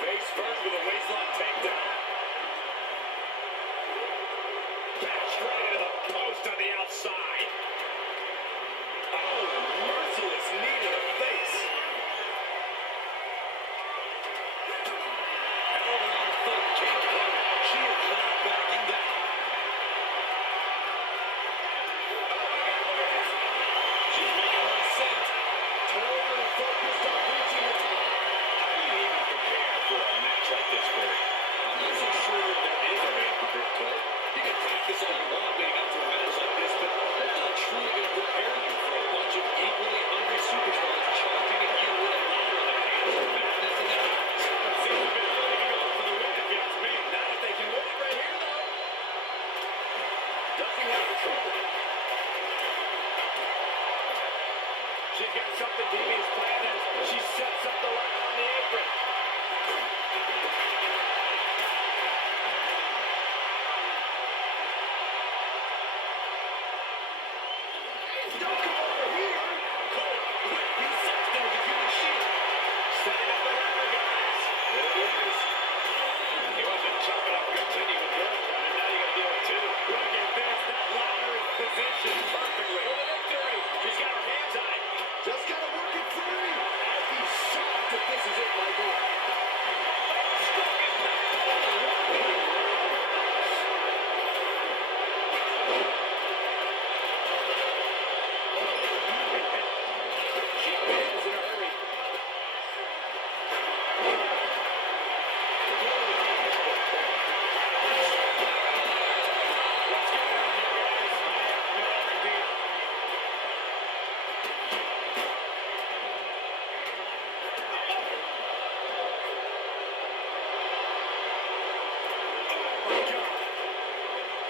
Face first with a waistlock takedown. Back straight into the post on the outside. Oh, merciless knee to the face. And over on the full game plan, she is not backing down. She's making her ascent. Totally focused on reaching the top. How do you even prepare for a match like this, Corey? I'm not so sure there is a way to prepare, Corey. You can practice all you want leading up to a match like this, but that's not truly going to prepare you for a bunch of equally hungry superstars charging at you with a ladder in their hands for madness and their eyes. It seems a bit funny to go for the win if you ask me. Not if they can win it right here, though. Ducking out of trouble. She's got something Davey's planned as she sets up the ladder on the apron. Don't come over here! Cole, quick, he's Sexton with a human shield. Setting up the ladder, guys. There it is. He wasn't chopping up goods in, he was girl time. Now you gotta deal with two. Look at this, that ladder is positioned perfectly. For the victory. She's got her hands on it. Just gotta work it free. I'd be shocked if this is it, Michael. Strong impact. She bails in a hurry. What's going on here, guys? I have no idea. Oh my God.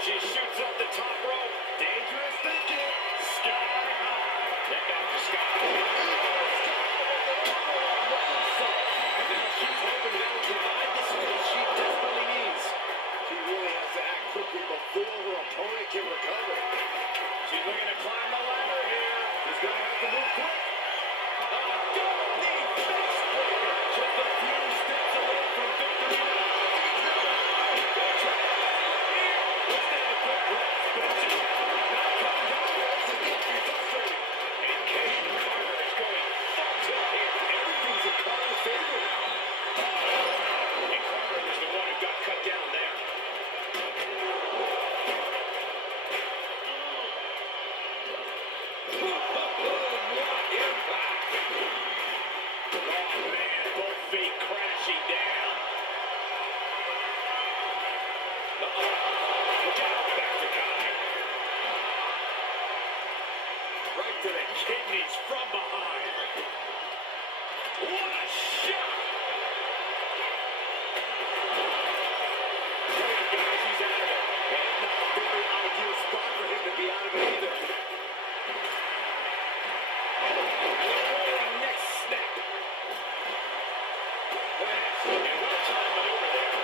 She shoots up the top rope. Dangerous thinking. Sky high. And back to Sky. And now she's hoping that will provide the space she desperately needs. She really has to act quickly before her opponent can recover. She's looking to climb the ladder here. She's going to have to move quick. Good knee face breaker. Just a few steps away from victory now. Let's take a quick rest. Not coming down. This is going to be frustrating. And Kane Carter is going far to here. Everything's in Carter's favor now. And Carter was the one who got cut down there. What impact! Oh man, both feet crashing down. Look out, back to Kai. Right to the kidneys from behind. What a shot! Great, guys, he's out of it. And not a very ideal spot for him to be out of it either. And next snap. Fast and well-timed maneuver there.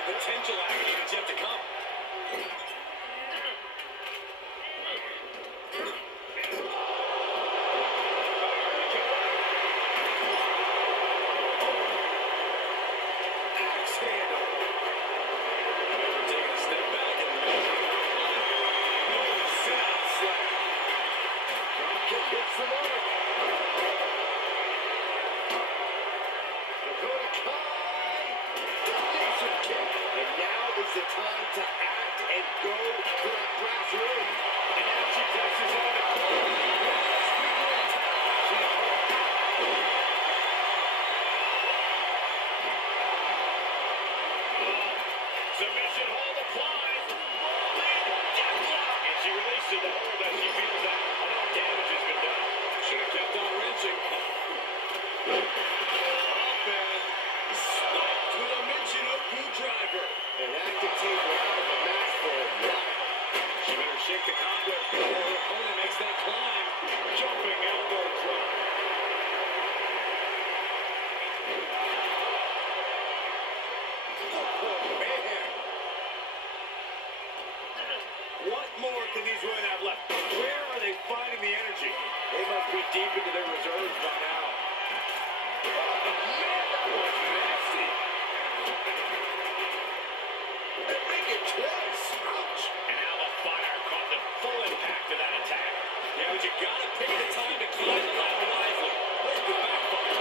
Potential agony that's yet to come. Axe handle. Taking a step back and measuring her opponent. Oh, sound slap. Drop kick hits the mark. Dakota Kai. Domination kick. And now is the time to act and go for that brass ring. And now she places on the corner. Speaking attack. She's submission hold applied. Rolling deathlock. And she releases the hold as she feels that enough damage has been done. Should have kept on wrenching. Up and the cobwebs before her opponent makes that climb. Jumping elbow drop. Oh, man. What more can these women have left? Where are they finding the energy? They must be deep into their reserves by now. Oh, man, that was nasty. They make it twice. Ouch. And now the Fire caught the full impact of that attack. Yeah, but you gotta pick the time to climb the ladder wisely. Where's the backfire?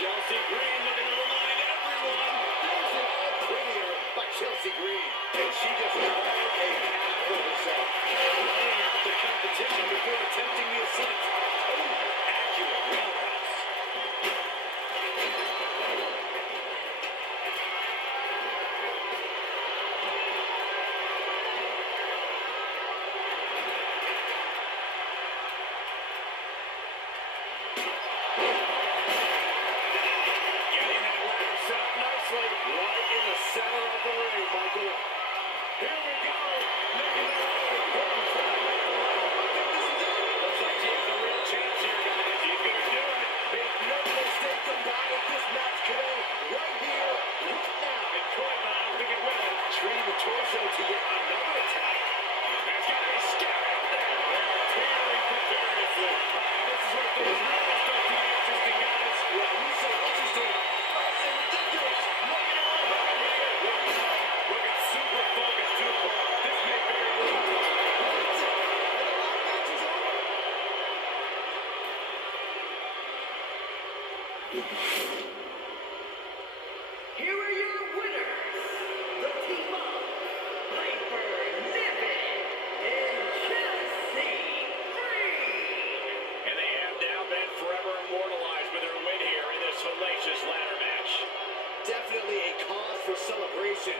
Chelsea Green looking to remind everyone there's it all prettier by Chelsea Green. And she just carved a path for herself. Laying out the competition before attempting the ascent. Oh, accurate roundhouse. Right in the center of the ring, Michael. Here we go. Making their way to the curtain for the ladder. I think this is it. Looks like she has a real chance here, guys. She's going to do it. Make no mistake about it. This match could end right here, right now. It could, but I don't think it will. Treating the torso to yet another attack. It's got to be scary up there. They're tearing precariously. This is where things really start to get interesting, guys. Yeah, we say interesting. Ridiculous. Looking super focused too far. This may very well be. That's it. And the long match is over. Here are your winners, the team of Piper Niven and Chelsea Green. And they have now been forever immortalized with their win here in this hellacious ladder match. Definitely a cause for celebration.